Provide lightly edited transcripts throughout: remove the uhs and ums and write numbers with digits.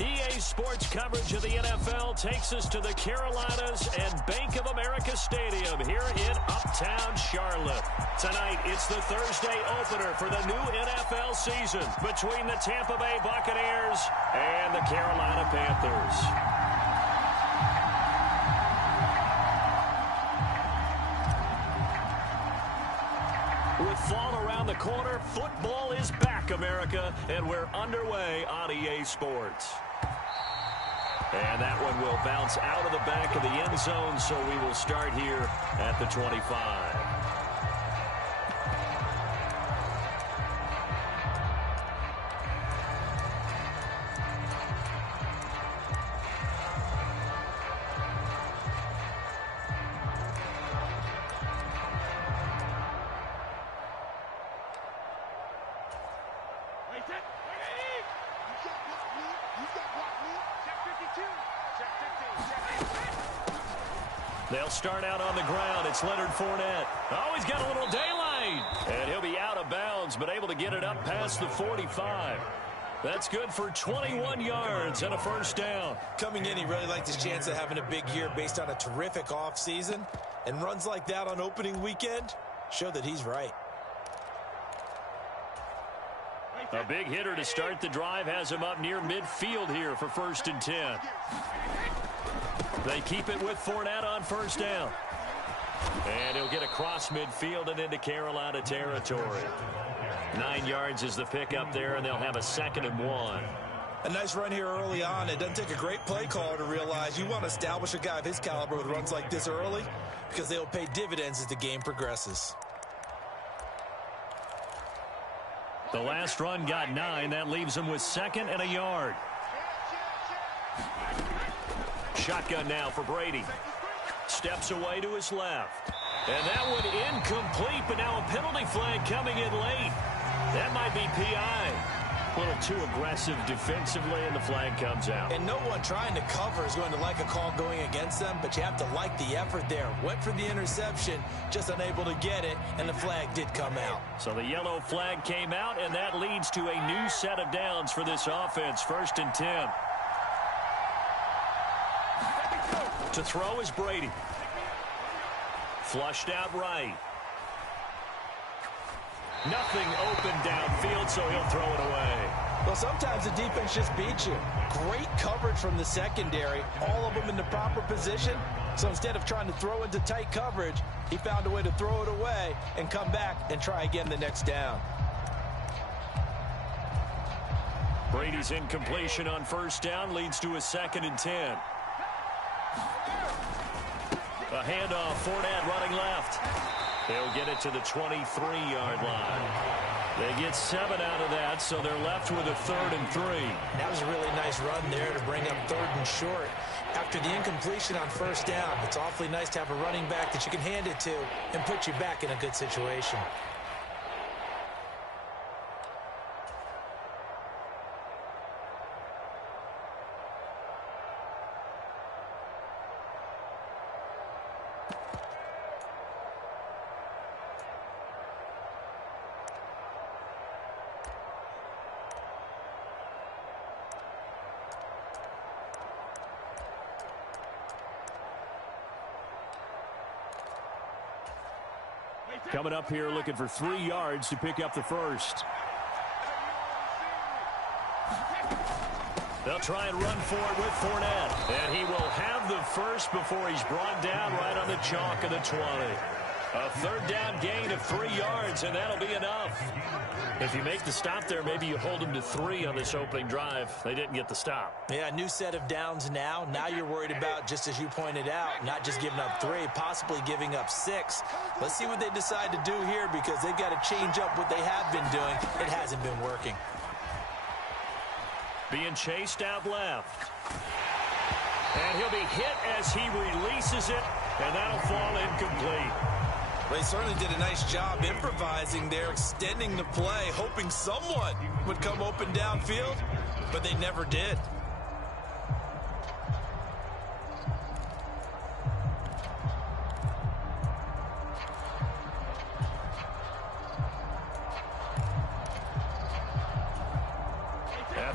EA Sports coverage of the NFL takes us to the Carolinas and Bank of America Stadium here in Uptown Charlotte. Tonight, it's the Thursday opener for the new NFL season between the Tampa Bay Buccaneers and the Carolina Panthers. With fall around the corner, football is back, America, and we're underway on EA Sports. And that one will bounce out of the back of the end zone, so we will start here at the 25. They'll start out on the ground. It's Leonard Fournette. Oh, he's got a little daylight. And he'll be out of bounds, but able to get it up past the 45. That's good for 21 yards and a first down. Coming in, he really liked his chance of having a big year based on a terrific offseason. And runs like that on opening weekend show that he's right. A big hitter to start the drive has him up near midfield here for 1st and 10. They keep it with Fournette on first down. And he'll get across midfield and into Carolina territory. 9 yards is the pickup there, and they'll have a 2nd and 1. A nice run here early on. It doesn't take a great play caller to realize you want to establish a guy of his caliber with runs like this early because they'll pay dividends as the game progresses. The last run got 9. That leaves him with 2nd and a yard. Shotgun now for Brady. Steps away to his left. And that one incomplete, but now a penalty flag coming in late. That might be PI. A little too aggressive defensively, and the flag comes out. And no one trying to cover is going to like a call going against them, but you have to like the effort there. Went for the interception, just unable to get it, and the flag did come out. So the yellow flag came out, and that leads to a new set of downs for this offense. 1st and 10. To throw is Brady. Flushed out right. Nothing open downfield, so he'll throw it away. Well, sometimes the defense just beats you. Great coverage from the secondary. All of them in the proper position. So instead of trying to throw into tight coverage, he found a way to throw it away and come back and try again the next down. Brady's incompletion on first down leads to a 2nd and 10. A handoff, Fournette running left. He'll get it to the 23-yard line. They get 7 out of that, so they're left with a 3rd and 3. That was a really nice run there to bring up 3rd and short. After the incompletion on first down, it's awfully nice to have a running back that you can hand it to and put you back in a good situation. Coming up here looking for 3 yards to pick up the first. They'll try and run for it with Fournette. And he will have the first before he's brought down right on the chalk of the 20. A 3rd down gain of 3 yards, and that'll be enough. If you make the stop there, maybe you hold them to 3 on this opening drive. They didn't get the stop. Yeah, new set of downs now. Now you're worried about, just as you pointed out, not just giving up 3, possibly giving up 6. Let's see what they decide to do here because they've got to change up what they have been doing. It hasn't been working. Being chased out left. And he'll be hit as he releases it, and that'll fall incomplete. Well, he certainly did a nice job improvising there, extending the play, hoping someone would come open downfield, but they never did.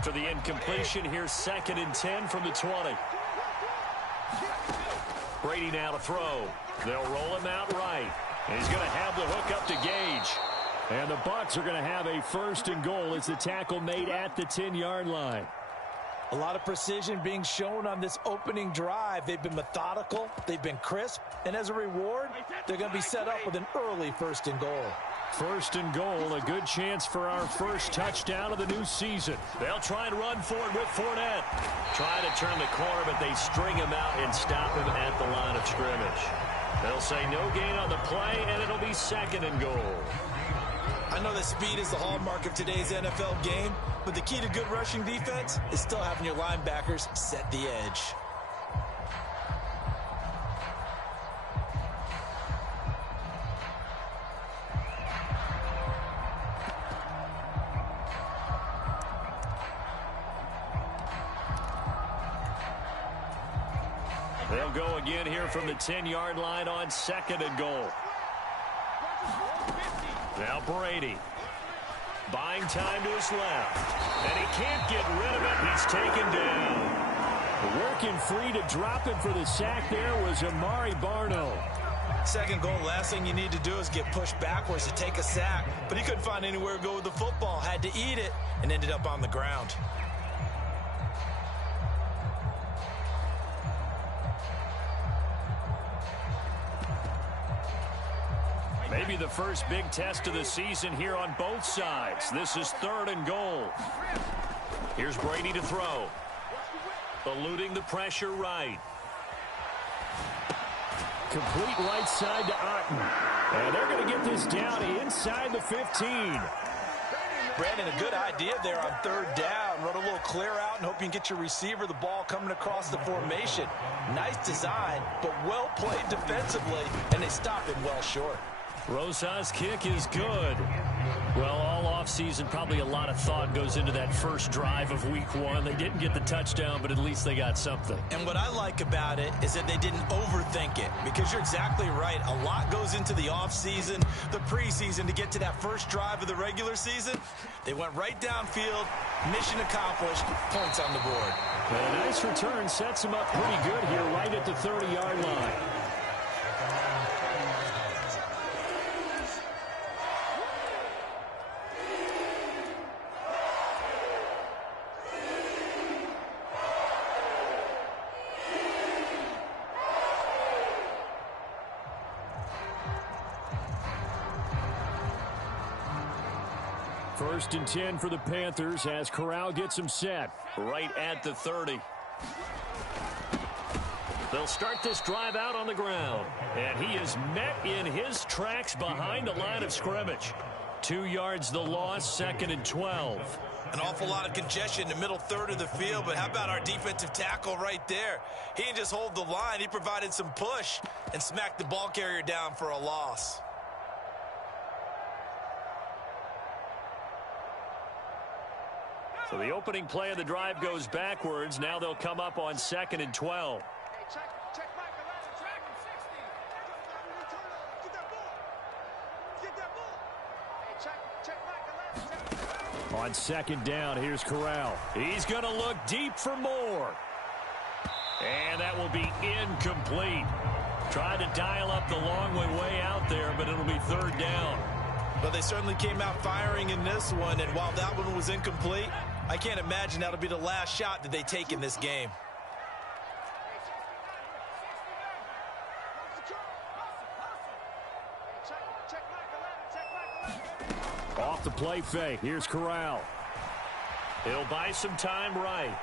After the incompletion, here's 2nd and 10 from the 20. Brady now to throw. They'll roll him out right. And he's going to have the hook up to Gage. And the Bucs are going to have a 1st and goal as the tackle made at the 10-yard line. A lot of precision being shown on this opening drive. They've been methodical. They've been crisp. And as a reward, they're going to be set up with an early 1st and goal. 1st and goal, a good chance for our first touchdown of the new season. They'll try and run for it with Fournette. Try to turn the corner, but they string him out and stop him at the line of scrimmage. They'll say no gain on the play, and it'll be 2nd and goal. I know that speed is the hallmark of today's NFL game, but the key to good rushing defense is still having your linebackers set the edge. They'll go again here from the 10-yard line on 2nd and goal. Now Brady. Buying time to his left. And he can't get rid of it. He's taken down. Working free to drop it for the sack there was Amari Barno. 2nd goal, last thing you need to do is get pushed backwards to take a sack. But he couldn't find anywhere to go with the football. Had to eat it and ended up on the ground. Maybe the first big test of the season here on both sides. This is 3rd and goal. Here's Brady to throw. Eluding the pressure right. Complete right side to Otten. And they're going to get this down inside the 15. Brandon, a good idea there on 3rd down. Run a little clear out and hope you can get your receiver the ball coming across the formation. Nice design, but well played defensively, and they stopped him well short. Rosa's kick is good. Well, all offseason, probably a lot of thought goes into that first drive of week 1. They didn't get the touchdown, but at least they got something. And what I like about it is that they didn't overthink it, because you're exactly right. A lot goes into the offseason, the preseason to get to that first drive of the regular season. They went right downfield, mission accomplished, points on the board. And a nice return sets them up pretty good here right at the 30-yard line. First and 10 for the Panthers as Corral gets him set right at the 30. They'll start this drive out on the ground. And he is met in his tracks behind the line of scrimmage. 2 yards the loss, 2nd and 12. An awful lot of congestion in the middle third of the field, but how about our defensive tackle right there? He didn't just hold the line, he provided some push and smacked the ball carrier down for a loss. So the opening play of the drive goes backwards. Now they'll come up on 2nd and 12. On 2nd down, here's Corral. He's going to look deep for more. And that will be incomplete. Tried to dial up the long way out there, but it'll be 3rd down. But they certainly came out firing in this one, and while that one was incomplete, I can't imagine that'll be the last shot that they take in this game. Off the play fake. Here's Corral. He'll buy some time right.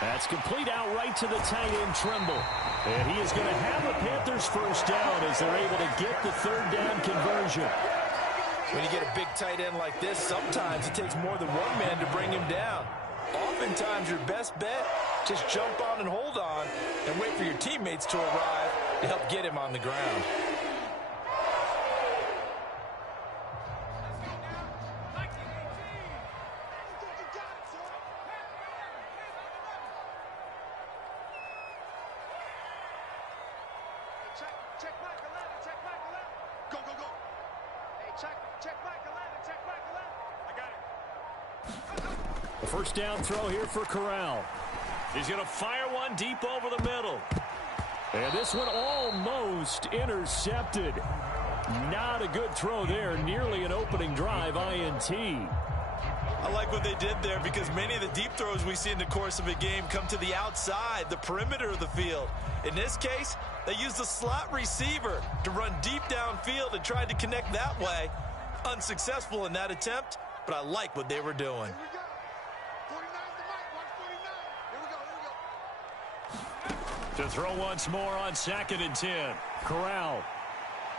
That's complete out right to the tight end, Trimble. And he is going to have the Panthers first down as they're able to get the 3rd down conversion. When you get a big tight end like this, sometimes it takes more than one man to bring him down. Oftentimes, your best bet, just jump on and hold on and wait for your teammates to arrive to help get him on the ground. The first down throw here for Corral. He's going to fire one deep over the middle. And this one almost intercepted. Not a good throw there. Nearly an opening drive INT. I like what they did there because many of the deep throws we see in the course of a game come to the outside, the perimeter of the field. In this case, they used the slot receiver to run deep downfield and tried to connect that way. Unsuccessful in that attempt, but I like what they were doing. To throw once more on 2nd and 10. Corral.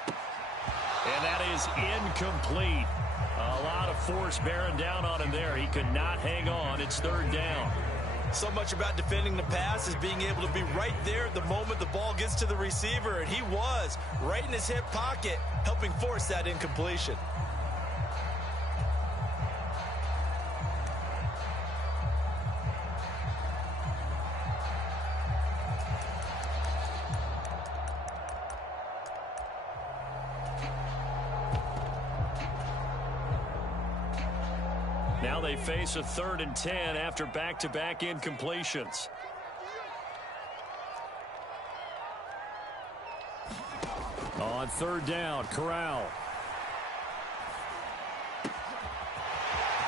And that is incomplete. A lot of force bearing down on him there. He could not hang on. It's 3rd down. So much about defending the pass is being able to be right there at the moment the ball gets to the receiver, and he was right in his hip pocket, helping force that incompletion. Now they face a 3rd and 10 after back-to-back incompletions. On 3rd down, Corral.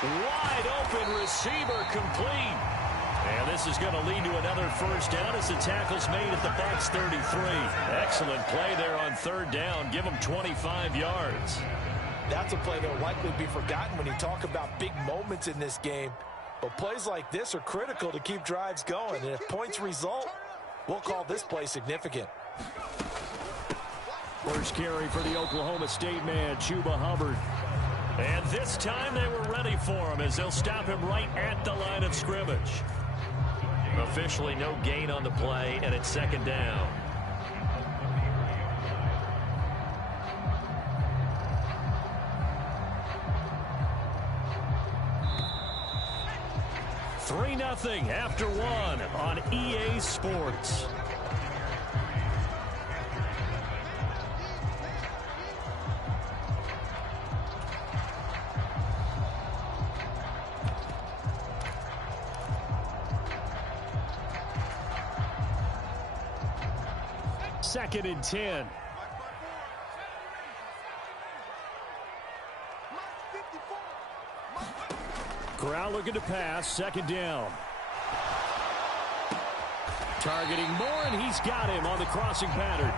Wide open receiver complete. And this is going to lead to another 1st down as the tackle's made at the Bucs 33. Excellent play there on 3rd down. Give them 25 yards. That's a play that will likely be forgotten when you talk about big moments in this game. But plays like this are critical to keep drives going. And if points result, we'll call this play significant. First carry for the Oklahoma State man, Chuba Hubbard. And this time they were ready for him as they'll stop him right at the line of scrimmage. Officially no gain on the play, and it's 2nd down. Nothing after 1 on EA Sports. Second and 10. Corral looking to pass. 2nd down. Targeting Moore, and he's got him on the crossing pattern.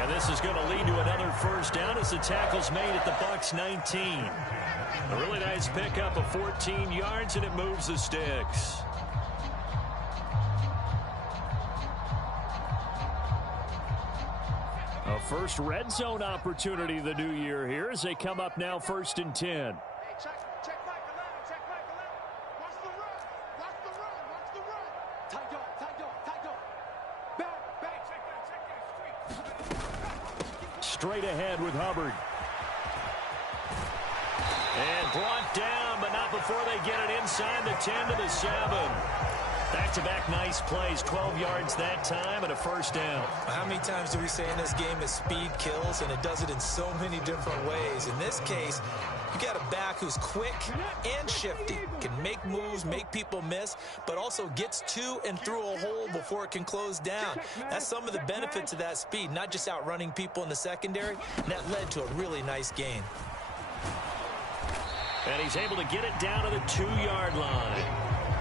And this is going to lead to another 1st down as the tackle's made at the Bucs 19. A really nice pickup of 14 yards, and it moves the sticks. A first red zone opportunity of the new year here as they come up now 1st and 10. Straight ahead with Hubbard. And brought down, but not before they get it inside the 10 to the 7. Back-to-back nice plays, 12 yards that time and a 1st down. How many times do we say in this game that speed kills, and it does it in so many different ways? In this case, you got a back who's quick and shifty, can make moves, make people miss, but also gets to and through a hole before it can close down. That's some of the benefits of that speed, not just outrunning people in the secondary, and that led to a really nice gain. And he's able to get it down to the 2-yard line.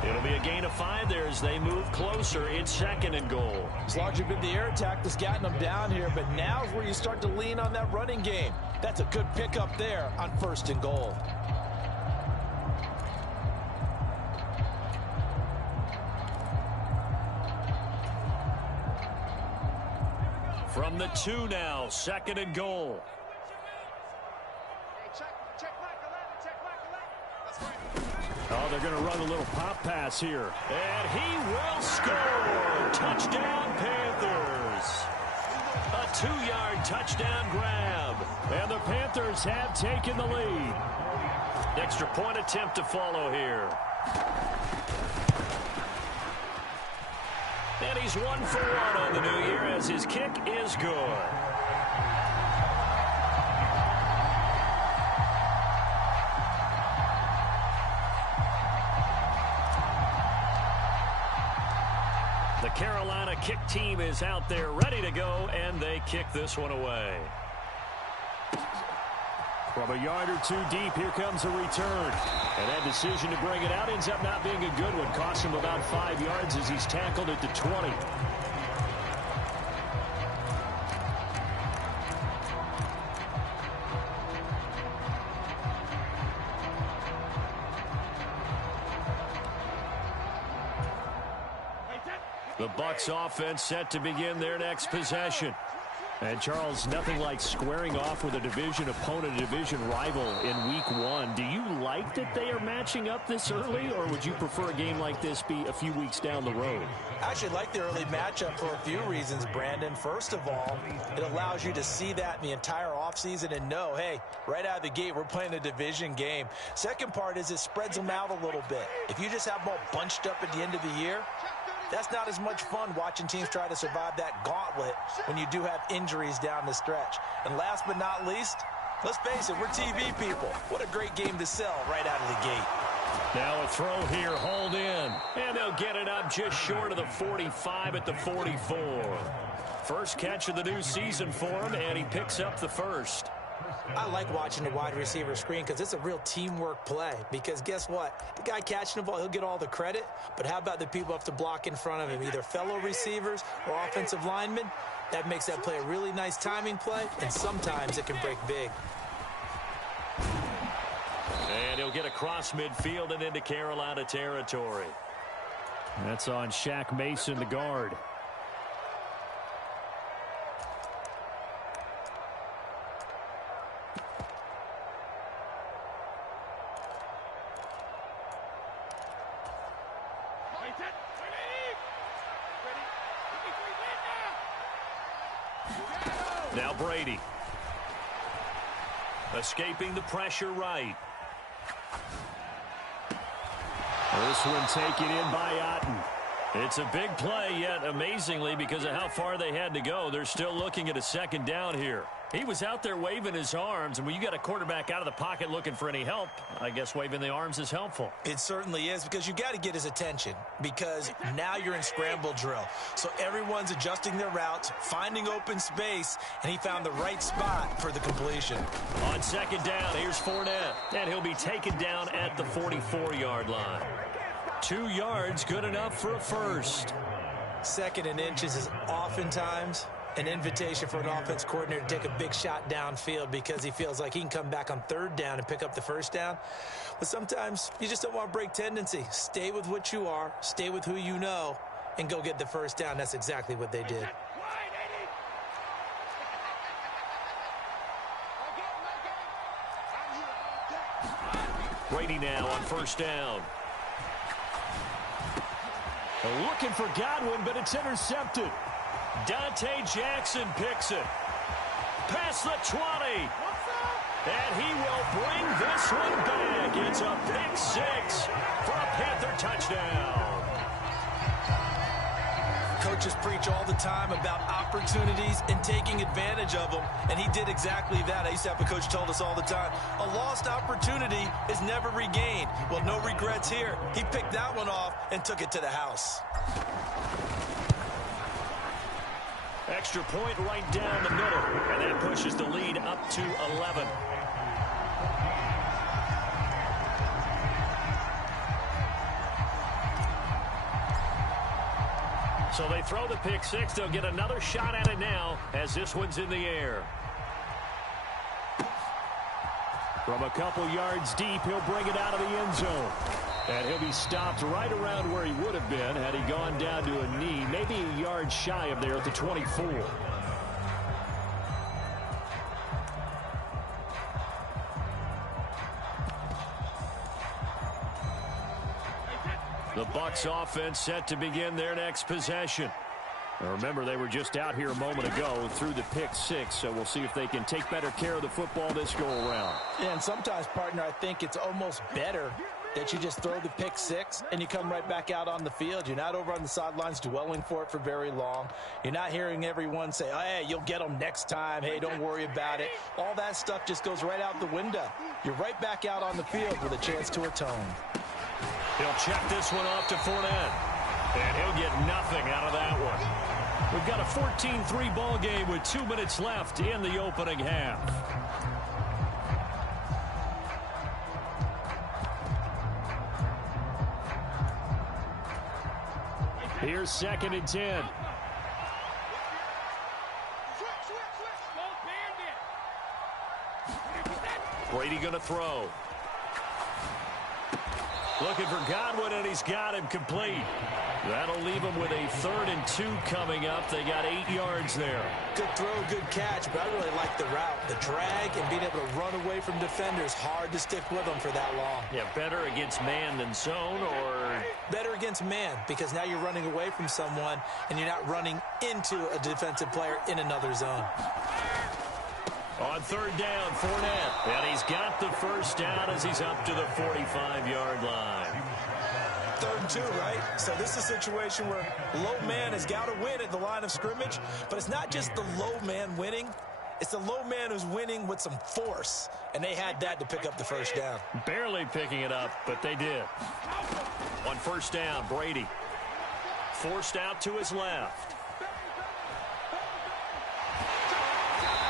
It'll be a gain of 5 there as they move closer. It's 2nd and goal. It's largely been the air attack that's gotten them down here, but now is where you start to lean on that running game. That's a good pickup there on 1st and goal. From the 2 now, 2nd and goal. Oh, they're going to run a little pop pass here. And he will score. Touchdown, Panthers. A 2-yard touchdown grab. And the Panthers have taken the lead. Extra point attempt to follow here. And he's 1 for 1 on the new year as his kick is good. The Carolina kick team is out there ready to go, and they kick this one away. From a yard or two deep, here comes a return. And that decision to bring it out ends up not being a good one. Costs him about 5 yards as he's tackled at the 20. The Bucs offense set to begin their next possession. And, Charles, nothing like squaring off with a division opponent, a division rival in Week 1. Do you like that they are matching up this early, or would you prefer a game like this be a few weeks down the road? I actually like the early matchup for a few reasons, Brandon. First of all, it allows you to see that in the entire offseason and know, hey, right out of the gate, we're playing a division game. Second part is it spreads them out a little bit. If you just have them all bunched up at the end of the year, that's not as much fun watching teams try to survive that gauntlet when you do have injuries down the stretch. And last but not least, let's face it, we're TV people. What a great game to sell right out of the gate. Now a throw here, hauled in. And they'll get it up just short of the 45 at the 44. First catch of the new season for him, and he picks up the first. I like watching the wide receiver screen because it's a real teamwork play. Because guess what? The guy catching the ball, he'll get all the credit. But how about the people up to block in front of him, either fellow receivers or offensive linemen? That makes that play a really nice timing play, and sometimes it can break big. And he'll get across midfield and into Carolina territory. That's on Shaq Mason, the guard. Now Brady. Escaping the pressure right. This one taken in by Otten. It's a big play, yet amazingly, because of how far they had to go, they're still looking at a second down here. He was out there waving his arms, and when you got a quarterback out of the pocket looking for any help, I guess waving the arms is helpful. It certainly is, because you got to get his attention, because now you're in scramble drill. So everyone's adjusting their routes, finding open space, and he found the right spot for the completion. On second down, here's Fournette, and he'll be taken down at the 44-yard line. 2 yards, good enough for a first. Second and inches is oftentimes an invitation for an offense coordinator to take a big shot downfield because he feels like he can come back on third down and pick up the first down. But sometimes you just don't want to break tendency. Stay with what you are, stay with who you know, and go get the first down. That's exactly what they did. Brady now on first down. Looking for Godwin, but it's intercepted. Dante Jackson picks it. Past the 20. And he will bring this one back. It's a pick six for a Panther touchdown. Coaches preach all the time about opportunities and taking advantage of them, and he did exactly that. I used to have a coach told us all the time, a lost opportunity is never regained. Well, no regrets here. He picked that one off and took it to the house. Extra point right down the middle, and that pushes the lead up to 11. So they throw the pick six. They'll get another shot at it now as this one's in the air. From a couple yards deep, he'll bring it out of the end zone. And he'll be stopped right around where he would have been had he gone down to a knee, maybe a yard shy of there at the 24. The Bucs offense set to begin their next possession. Now remember, they were just out here a moment ago through the pick six, so we'll see if they can take better care of the football this go-around. Yeah, and sometimes, partner, I think it's almost better that you just throw the pick six and you come right back out on the field. You're not over on the sidelines dwelling for it for very long. You're not hearing everyone say, oh, hey, you'll get them next time. Hey, don't worry about it. All that stuff just goes right out the window. You're right back out on the field with a chance to atone. He'll check this one off to Fournette. And he'll get nothing out of that one. We've got a 14-3 ball game with 2 minutes left in the opening half. Here's 2nd and 10. Brady going to throw. Looking for Godwin, and he's got him complete. That'll leave him with a 3rd and 2 coming up. They got 8 yards there. Good throw, good catch, but I really like the route. The drag and being able to run away from defenders, hard to stick with them for that long. Yeah, better against man than zone, or? Better against man, because now you're running away from someone, and you're not running into a defensive player in another zone. On 3rd down, Fournette. And he's got the first down as he's up to the 45-yard line. 3rd and 2, right? So this is a situation where low man has got to win at the line of scrimmage, but it's not just the low man winning. It's the low man who's winning with some force, and they had that to pick up the first down. Barely picking it up, but they did. On 1st down, Brady forced out to his left.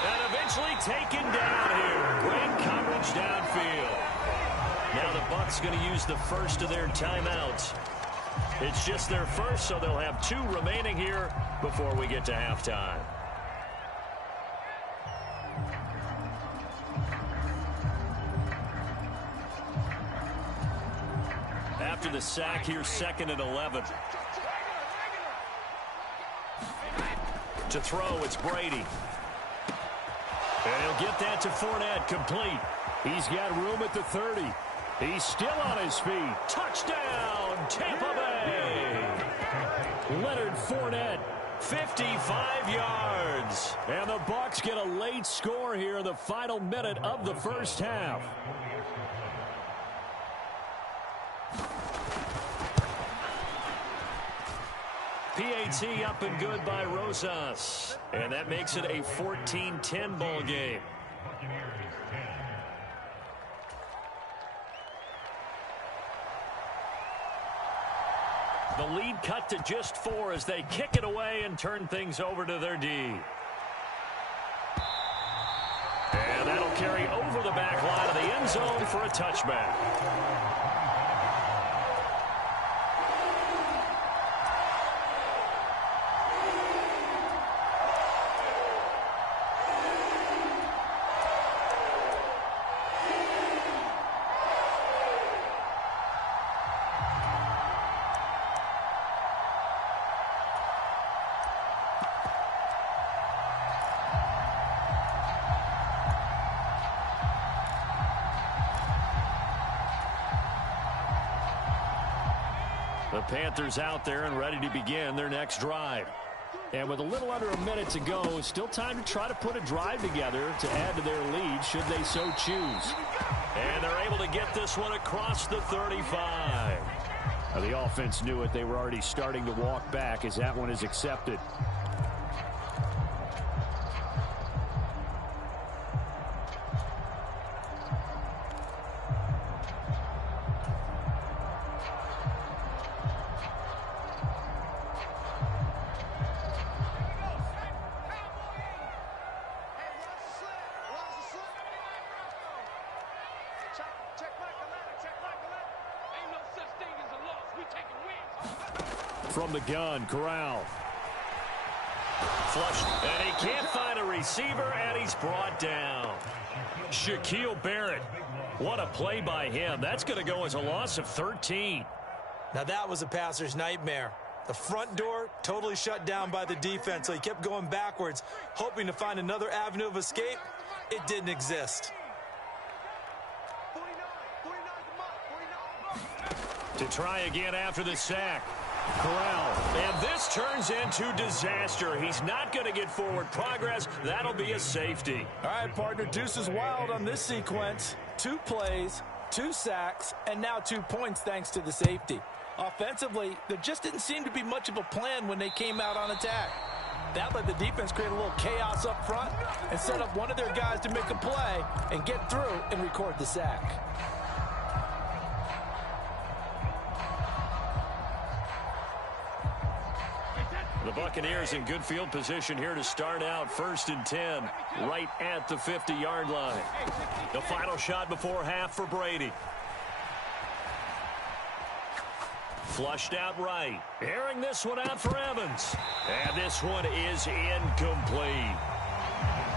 And eventually taken down here. Great coverage downfield. Now the Bucs going to use the first of their timeouts. It's just their first, so they'll have 2 remaining here before we get to halftime. After the sack, here's 2nd and 11. To throw, it's Brady. And he'll get that to Fournette, complete. He's got room at the 30. He's still on his feet. Touchdown, Tampa Bay. Leonard Fournette, 55 yards. And the Bucs get a late score here in the final minute of the first half. PAT up and good by Rosas. And that makes it a 14-10 ball game. The lead cut to just 4 as they kick it away and turn things over to their D. And that'll carry over the back line of the end zone for a touchback. The Panthers out there and ready to begin their next drive. And with a little under a minute to go, still time to try to put a drive together to add to their lead should they so choose. And they're able to get this one across the 35. Now, the offense knew it. They were already starting to walk back as that one is accepted. From the gun, Corral. Flush, and he can't find a receiver, and he's brought down. Shaquille Barrett. What a play by him. That's going to go as a loss of 13. Now that was a passer's nightmare. The front door totally shut down by the defense, so he kept going backwards, hoping to find another avenue of escape. It didn't exist. To try again after the sack. Corral. And this turns into disaster. He's not going to get forward progress. That'll be a safety. All right, partner, deuce is wild on this sequence. 2 plays, 2 sacks, and now 2 points thanks to the safety. Offensively, there just didn't seem to be much of a plan when they came out on attack. That let the defense create a little chaos up front and set up one of their guys to make a play and get through and record the sack. The Buccaneers in good field position here to start out 1st and 10, right at the 50-yard line. The final shot before half for Brady. Flushed out right. Airing this one out for Evans. And this one is incomplete.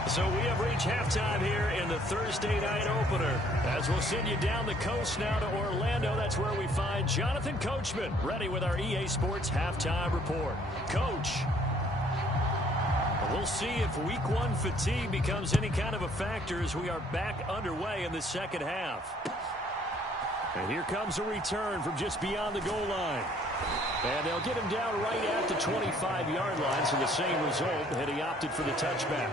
So we have reached halftime here in the Thursday night opener. As we'll send you down the coast now to Orlando, that's where we find Jonathan Coachman, ready with our EA Sports halftime report. Coach, we'll see if week 1 fatigue becomes any kind of a factor as we are back underway in the second half. And here comes a return from just beyond the goal line. And they'll get him down right at the 25-yard line, so the same result, and he opted for the touchback.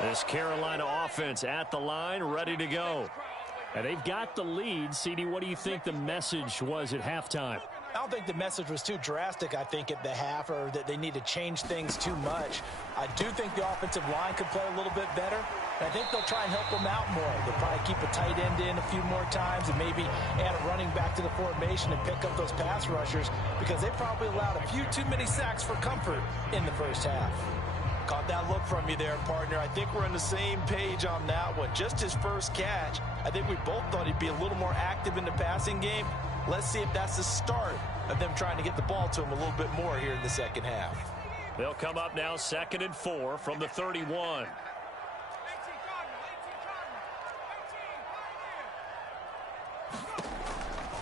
This Carolina offense at the line, ready to go. And they've got the lead. CD, what do you think the message was at halftime? I don't think the message was too drastic, I think, at the half, or that they need to change things too much. I do think the offensive line could play a little bit better. And I think they'll try and help them out more. They'll probably keep a tight end in a few more times and maybe add a running back to the formation and pick up those pass rushers, because they probably allowed a few too many sacks for comfort in the first half. Caught that look from you there, partner. I think we're on the same page on that one. Just his first catch, I think we both thought he'd be a little more active in the passing game. Let's see if that's the start of them trying to get the ball to him a little bit more here in the second half. They'll come up now 2nd and 4 from the 31.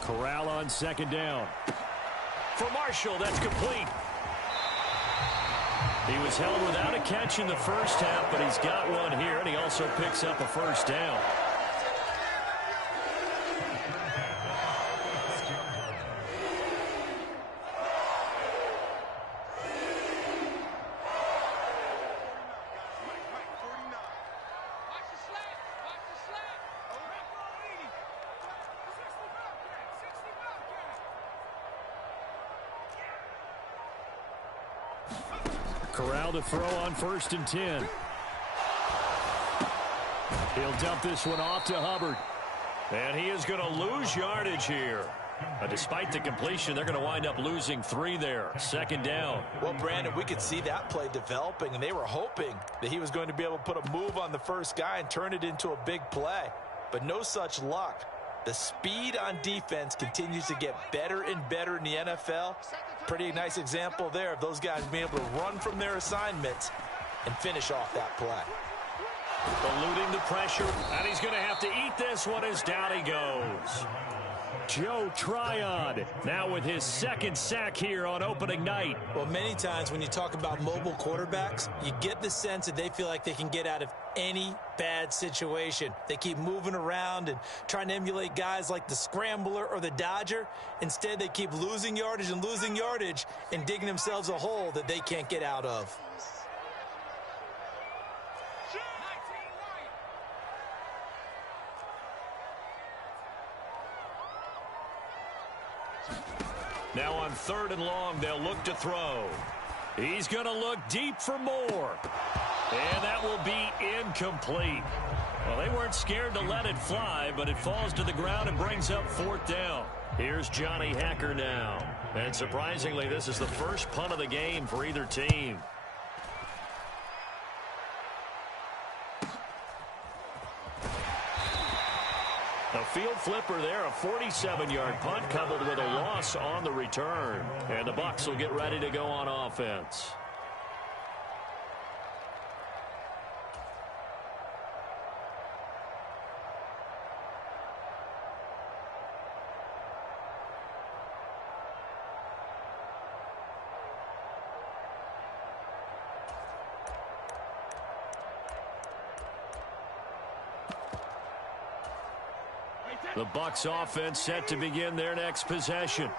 Corral on 2nd down. For Marshall, that's complete. He was held without a catch in the first half, but he's got one here, and he also picks up a first down. Corral to throw on 1st and 10. He'll dump this one off to Hubbard. And he is going to lose yardage here. Despite the completion, they're going to wind up losing 3 there. 2nd down. Well, Brandon, we could see that play developing, and they were hoping that he was going to be able to put a move on the first guy and turn it into a big play. But no such luck. The speed on defense continues to get better and better in the NFL. Pretty nice example there of those guys being able to run from their assignments and finish off that play. Eluding the pressure, and he's going to have to eat this one as down he goes. Joe Tryon now with his 2nd sack here on opening night. Well, many times when you talk about mobile quarterbacks, you get the sense that they feel like they can get out of any bad situation. They keep moving around and trying to emulate guys like the Scrambler or the Dodger. Instead, they keep losing yardage and digging themselves a hole that they can't get out of. Now on 3rd and long, they'll look to throw. He's going to look deep for more. And that will be incomplete. Well, they weren't scared to let it fly, but it falls to the ground and brings up 4th down. Here's Johnny Hacker now. And surprisingly, this is the first punt of the game for either team. A field flipper there, a 47-yard punt coupled with a loss on the return. And the Bucs will get ready to go on offense. The Bucs offense set to begin their next possession.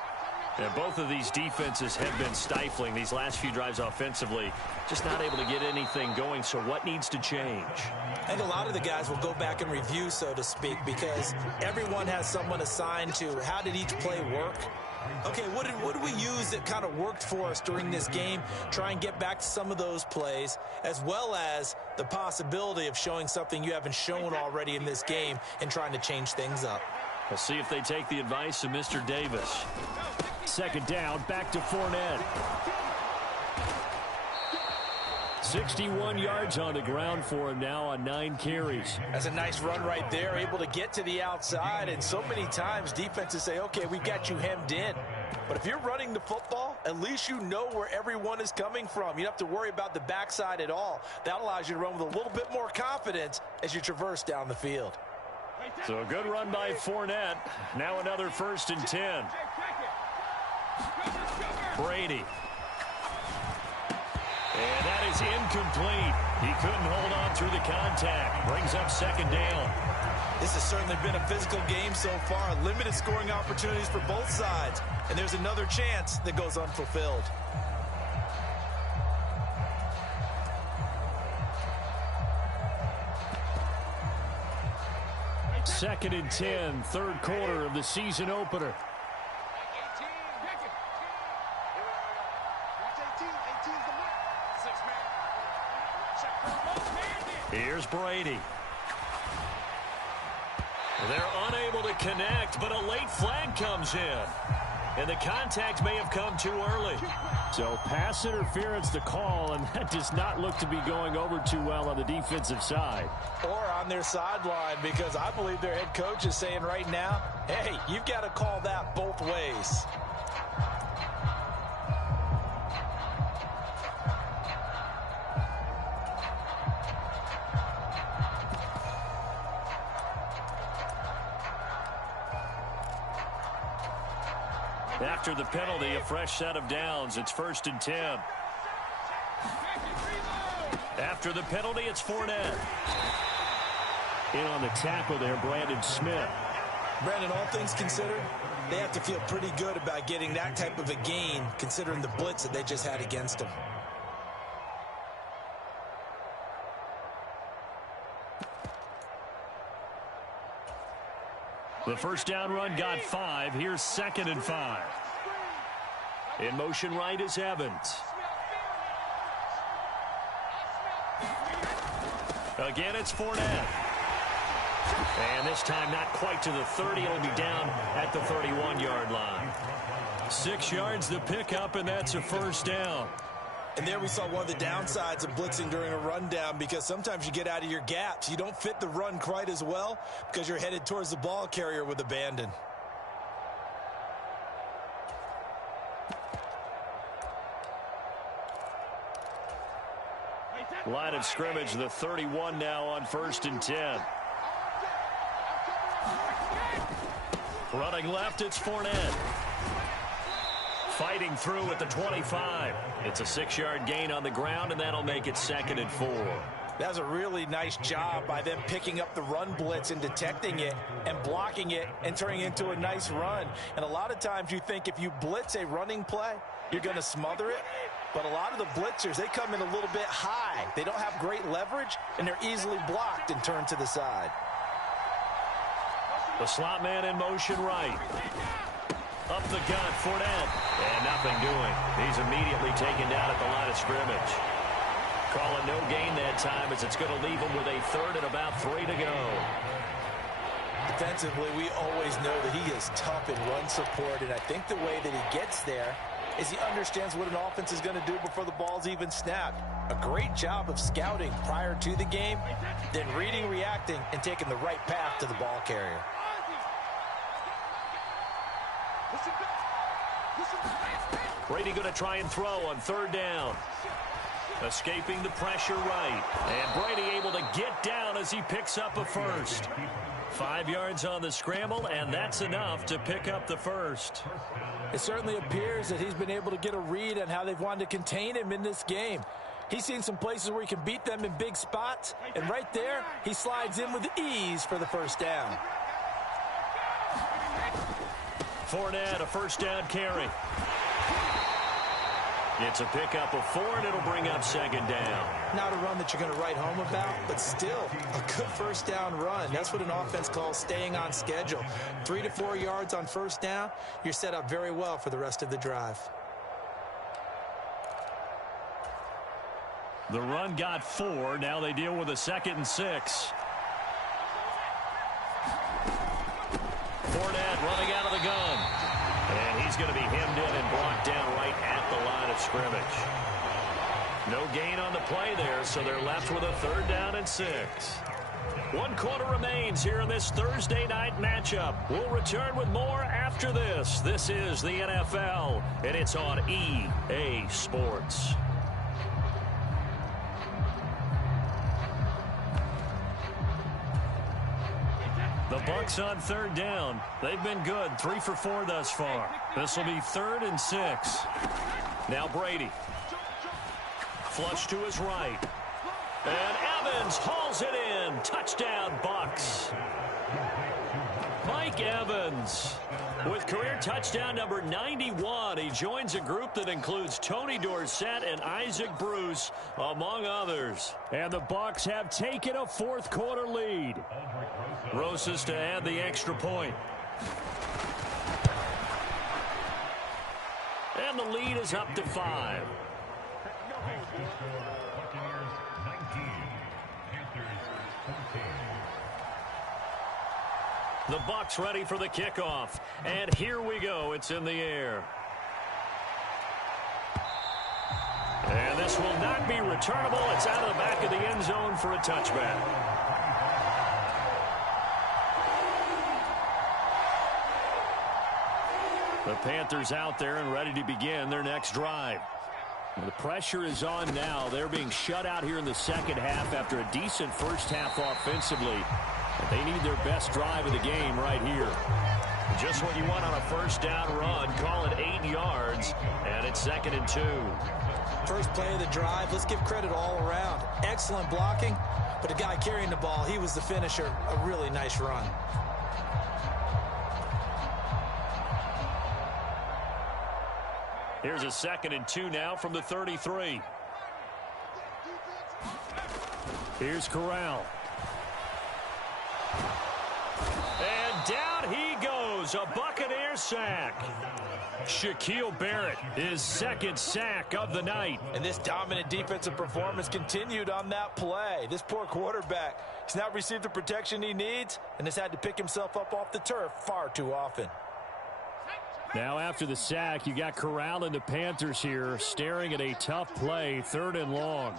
And both of these defenses have been stifling these last few drives offensively. Just not able to get anything going, so what needs to change? I think a lot of the guys will go back and review, so to speak, because everyone has someone assigned to how did each play work. Okay, what did we use that kind of worked for us during this game? Try and get back to some of those plays, as well as the possibility of showing something you haven't shown already in this game and trying to change things up. We'll see if they take the advice of Mr. Davis. Second down, back to Fournette. 61 yards on the ground for him now on 9 carries. That's a nice run right there, able to get to the outside, and so many times defenses say, okay, we've got you hemmed in. But if you're running the football, at least you know where everyone is coming from. You don't have to worry about the backside at all. That allows you to run with a little bit more confidence as you traverse down the field. So a good run by Fournette. Now another 1st and 10. Brady. And that is incomplete. He couldn't hold on through the contact. Brings up 2nd down. This has certainly been a physical game so far. Limited scoring opportunities for both sides. And there's another chance that goes unfulfilled. Second and 10, 3rd quarter of the season opener. Here's Brady. They're unable to connect, but a late flag comes in. And the contact may have come too early. So pass interference the call, and that does not look to be going over too well on the defensive side. Or on their sideline, because I believe their head coach is saying right now, hey, you've got to call that both ways. After the penalty, a fresh set of downs. It's 1st and 10. After the penalty, it's Fournette. In on the tackle there, Brandon Smith. Brandon, all things considered, they have to feel pretty good about getting that type of a gain, considering the blitz that they just had against them. The 1st down run got 5. Here's 2nd and 5. In motion right is Evans. Again, it's Fournette. And this time not quite to the 30. It'll be down at the 31-yard line. 6 yards the pickup, and that's a 1st down. And there we saw one of the downsides of blitzing during a rundown, because sometimes you get out of your gaps. You don't fit the run quite as well because you're headed towards the ball carrier with abandon. Line of scrimmage, the 31 now on 1st and 10. Running left, it's Fournette. Fighting through at the 25. It's a 6-yard gain on the ground, and that'll make it 2nd and 4. That was a really nice job by them picking up the run blitz and detecting it and blocking it and turning it into a nice run. And a lot of times you think if you blitz a running play, you're going to smother it. But a lot of the blitzers, they come in a little bit high. They don't have great leverage, and they're easily blocked and turned to the side. The slot man in motion right. Up the gut, Fournette. And nothing doing. He's immediately taken down at the line of scrimmage. Calling no gain that time, as it's going to leave him with a 3rd and about 3 to go. Defensively, we always know that he is tough in run support, and I think the way that he gets there is he understands what an offense is going to do before the ball's even snapped. A great job of scouting prior to the game, then reading, reacting, and taking the right path to the ball carrier. Brady going to try and throw on 3rd down. Escaping the pressure right. And Brady able to get down as he picks up a 1st. 5 yards on the scramble, and that's enough to pick up the 1st. It certainly appears that he's been able to get a read on how they've wanted to contain him in this game. He's seen some places where he can beat them in big spots, and right there, he slides in with ease for the 1st down. Fournette, a 1st down carry. It's a pickup of 4, and it'll bring up second down. Not a run that you're going to write home about, but still a good first down run. That's what an offense calls staying on schedule. 3 to 4 yards on first down, you're set up very well for the rest of the drive. The run got 4. Now they deal with a 2nd and 6. Fournette running out of the gun. And he's going to be hemmed in and blocked down right at the line of scrimmage. No gain on the play there, so they're left with a 3rd down and 6. 1 quarter remains here in this Thursday night matchup. We'll return with more after this. This is the NFL, and it's on EA Sports. The Bucs on 3rd down. They've been good, 3 for 4 thus far. This will be 3rd and 6. Now Brady. Flush to his right. And Evans hauls it in. Touchdown, Bucs. Mike Evans with career touchdown number 91. He joins a group that includes Tony Dorsett and Isaac Bruce, among others. And the Bucs have taken a 4th quarter lead. Rosas to add the extra point. And the lead is up to 5. The Bucs ready for the kickoff. And here we go. It's in the air. And this will not be returnable. It's out of the back of the end zone for a touchback. The Panthers out there and ready to begin their next drive. The pressure is on now. They're being shut out here in the second half after a decent first half offensively. But they need their best drive of the game right here. Just what you want on a first down run. Call it 8 yards, and it's 2nd and 2. First play of the drive, let's give credit all around. Excellent blocking, but the guy carrying the ball, he was the finisher. A really nice run. Here's a 2nd and 2 now from the 33. Here's Corral. And down he goes. A Buccaneer sack. Shaquille Barrett, his 2nd sack of the night. And this dominant defensive performance continued on that play. This poor quarterback, he's not received the protection he needs and has had to pick himself up off the turf far too often. Now after the sack, you got Corral and the Panthers here staring at a tough play, 3rd and long.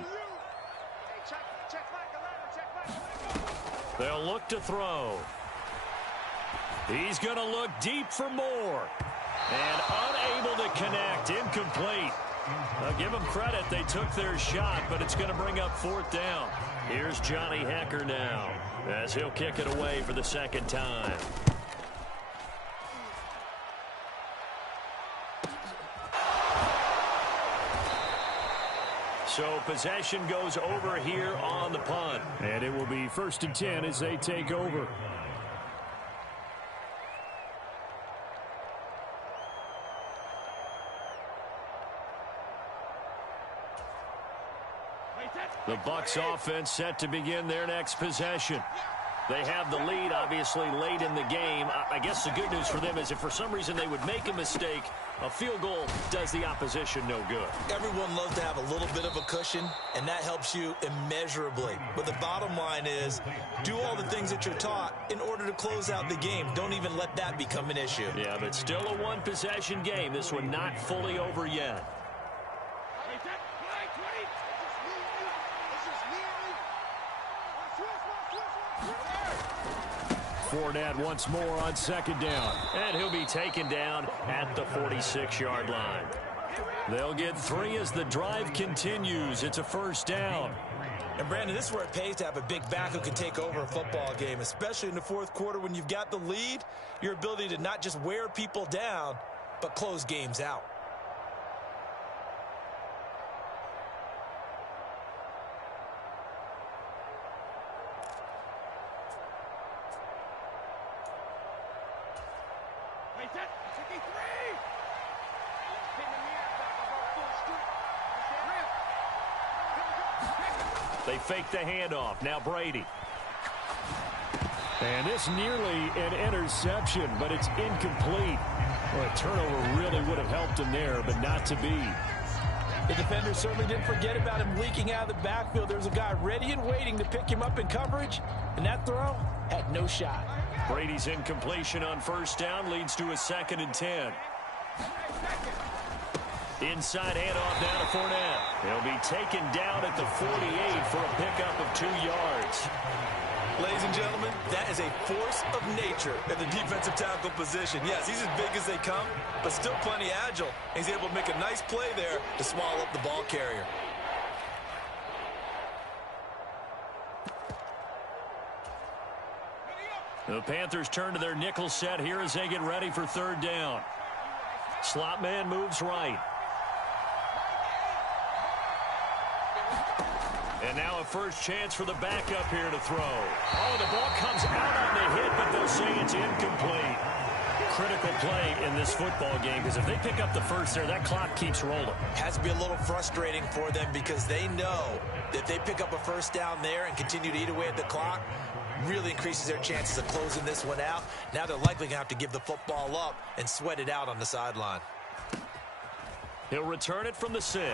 They'll look to throw. He's going to look deep for more. And unable to connect, incomplete. I'll give them credit, they took their shot, but it's going to bring up 4th down. Here's Johnny Hecker now, as he'll kick it away for the 2nd time. So possession goes over here on the punt. And it will be 1st and 10 as they take over. The Bucs offense set to begin their next possession. They have the lead, obviously, late in the game. I guess the good news for them is if for some reason they would make a mistake, a field goal does the opposition no good. Everyone loves to have a little bit of a cushion, and that helps you immeasurably. But the bottom line is, do all the things that you're taught in order to close out the game. Don't even let that become an issue. Yeah, but still a one-possession game. This one not fully over yet. Fournette once more on 2nd down. And he'll be taken down at the 46-yard line. They'll get 3 as the drive continues. It's a 1st down. And, Brandon, this is where it pays to have a big back who can take over a football game, especially in the 4th quarter when you've got the lead, your ability to not just wear people down, but close games out. They fake the handoff. Now Brady. And this nearly an interception, but it's incomplete. Well, a turnover really would have helped him there, but not to be. The defender certainly didn't forget about him leaking out of the backfield. There's a guy ready and waiting to pick him up in coverage, and that throw had no shot. Brady's incompletion on first down leads to a 2nd and 10. Inside handoff now to Fournette. He'll be taken down at the 48 for a pickup of 2 yards. Ladies and gentlemen, that is a force of nature at the defensive tackle position. Yes, he's as big as they come, but still plenty agile. He's able to make a nice play there to swallow up the ball carrier. The Panthers turn to their nickel set here as they get ready for 3rd down. Slot man moves right. And now a first chance for the backup here to throw. Oh, the ball comes out on the hit, but they'll say it's incomplete. Critical play in this football game, because if they pick up the first there, that clock keeps rolling. Has to be a little frustrating for them because they know that if they pick up a first down there and continue to eat away at the clock, really increases their chances of closing this one out. Now they're likely going to have to give the football up and sweat it out on the sideline. He'll return it from the 6.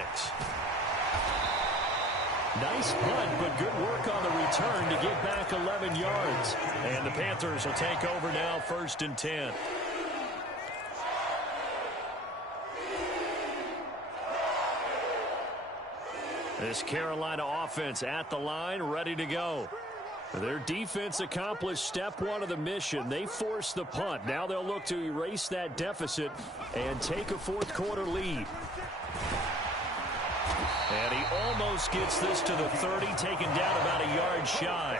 Nice punt, but good work on the return to get back 11 yards. And the Panthers will take over now, 1st and 10. This Carolina offense at the line, ready to go. Their defense accomplished step 1 of the mission. They forced the punt. Now they'll look to erase that deficit and take a 4th quarter lead. And he almost gets this to the 30, taken down about a yard shy.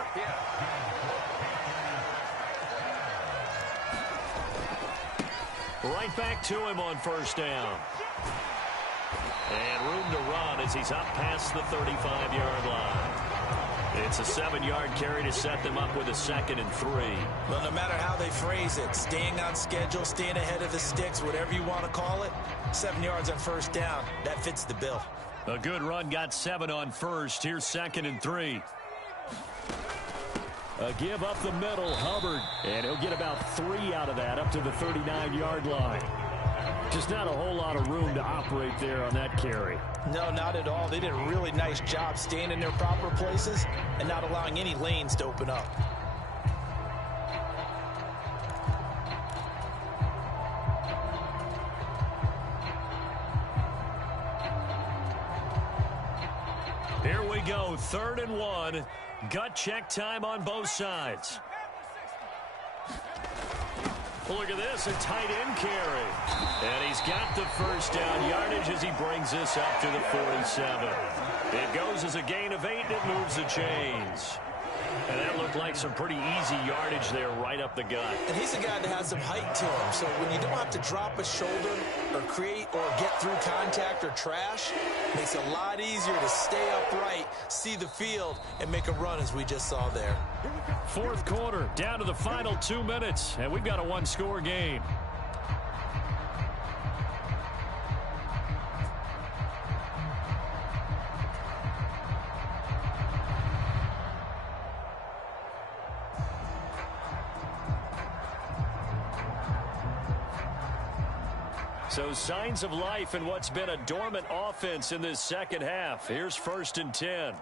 Right back to him on first down. And room to run as he's up past the 35-yard line. It's a 7-yard carry to set them up with a 2nd and 3. Well, no matter how they phrase it, staying on schedule, staying ahead of the sticks, whatever you want to call it, 7 yards on first down, that fits the bill. A good run, got 7 on first. Here's 2nd and 3. A give up the middle, Hubbard. And he'll get about 3 out of that, up to the 39-yard line. Just not a whole lot of room to operate there on that carry. No, not at all. They did a really nice job staying in their proper places and not allowing any lanes to open up. Here we go, 3rd and 1. Gut check time on both sides. Look at this, a tight end carry. And he's got the first down yardage as he brings this up to the 47. It goes as a gain of 8, and it moves the chains. And that looked like some pretty easy yardage there right up the gut. And he's a guy that has some height to him. So when you don't have to drop a shoulder or create or get through contact or trash, it makes it a lot easier to stay upright, see the field, and make a run as we just saw there. 4th quarter, down to the final 2 minutes, and we've got a 1-score game. So signs of life in what's been a dormant offense in this second half. Here's 1st and 10.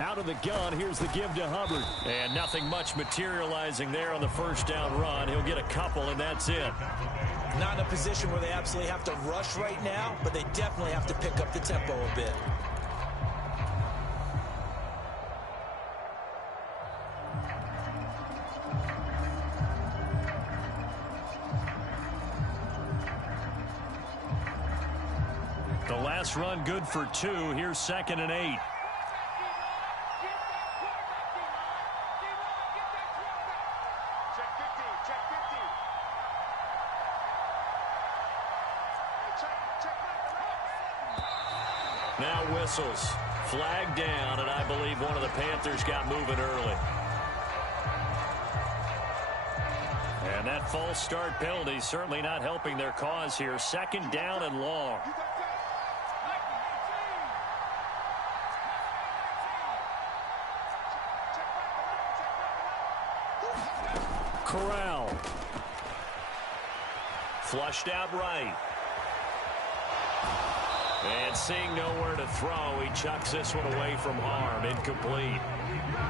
Out of the gun, here's the give to Hubbard. And nothing much materializing there on the first down run. He'll get a couple, and that's it. Not in a position where they absolutely have to rush right now, but they definitely have to pick up the tempo a bit. The last run good for 2. Here's 2nd and 8. Now whistles. Flag down, and I believe one of the Panthers got moving early. And And that false start penalty certainly not helping their cause here. Second down and long. Corral. Flushed out right. And seeing nowhere to throw, he chucks this one away from harm. Incomplete.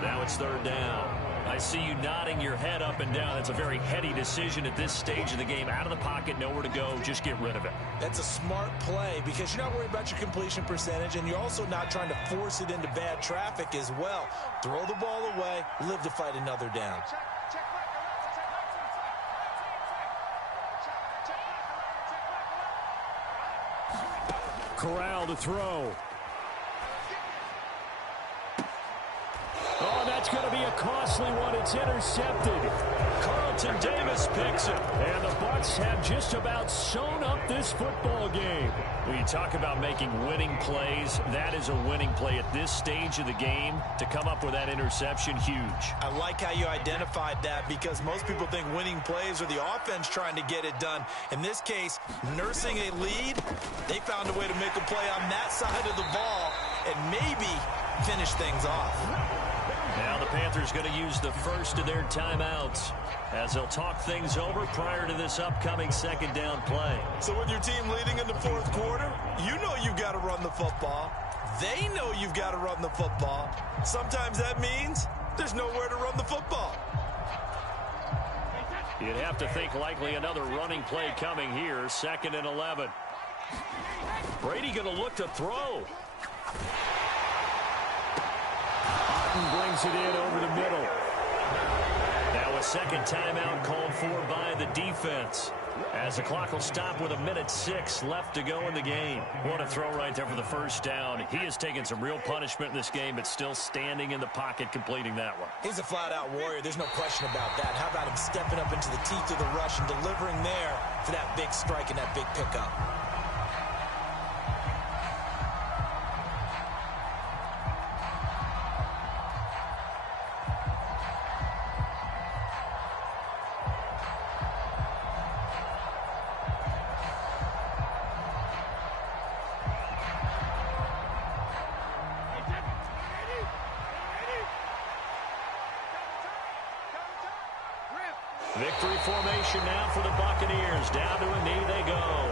Now it's third down. I see you nodding your head up and down. That's a very heady decision at this stage of the game. Out of the pocket, nowhere to go. Just get rid of it. That's a smart play because you're not worried about your completion percentage, and you're also not trying to force it into bad traffic as well. Throw the ball away, live to fight another down. Corral to throw. Oh, that's going to be a costly one. It's intercepted. Carlton Davis picks it. And the Bucs have just about sewn up this football game. When you talk about making winning plays, that is a winning play at this stage of the game. To come up with that interception, huge. I like how you identified that because most people think winning plays are the offense trying to get it done. In this case, nursing a lead, they found a way to make a play on that side of the ball and maybe finish things off. Now the Panthers going to use the first of their timeouts as they'll talk things over prior to this upcoming second down play. So with your team leading in the fourth quarter, you know you've got to run the football. They know you've got to run the football. Sometimes that means there's nowhere to run the football. You'd have to think likely another running play coming here. 2nd and 11. Brady going to look to throw. Brings it in over the middle. Now a second timeout called for by the defense as the clock will stop with 1:06 left to go in the game. What a throw right there for the first down. He has taken some real punishment in this game, but still standing in the pocket completing that one. He's a flat-out warrior. There's no question about that. How about him stepping up into the teeth of the rush and delivering there for that big strike and that big pickup? Victory formation now for the Buccaneers. Down to a knee they go.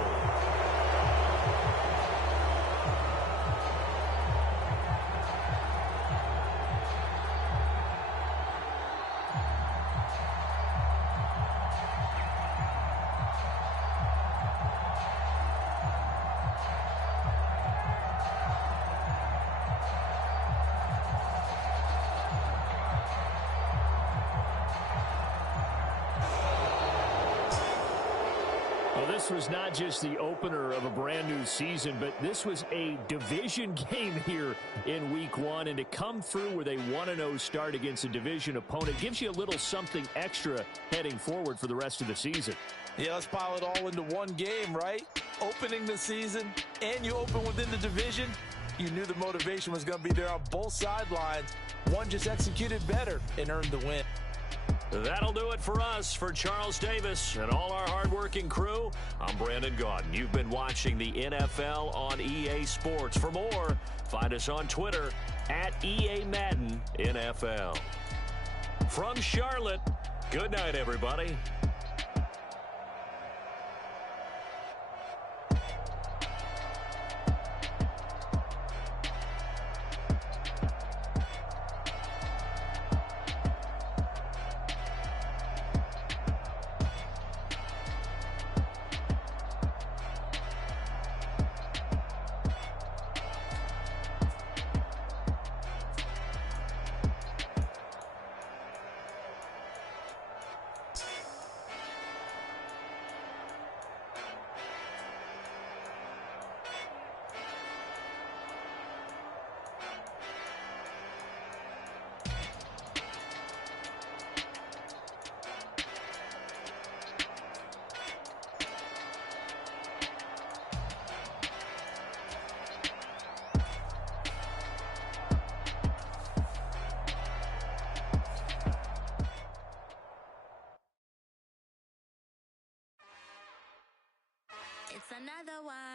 This was not just the opener of a brand new season, but this was a division game here in week 1. And to come through with a 1-0 start against a division opponent gives you a little something extra heading forward for the rest of the season. Yeah, let's pile it all into one game, right? Opening the season, and you open within the division. You knew the motivation was going to be there on both sidelines. One just executed better and earned the win. That'll do it for us. For Charles Davis and all our hardworking crew, I'm Brandon Gaudin. You've been watching the NFL on EA Sports. For more, find us on Twitter at EA Madden NFL. From Charlotte, good night, everybody. other one.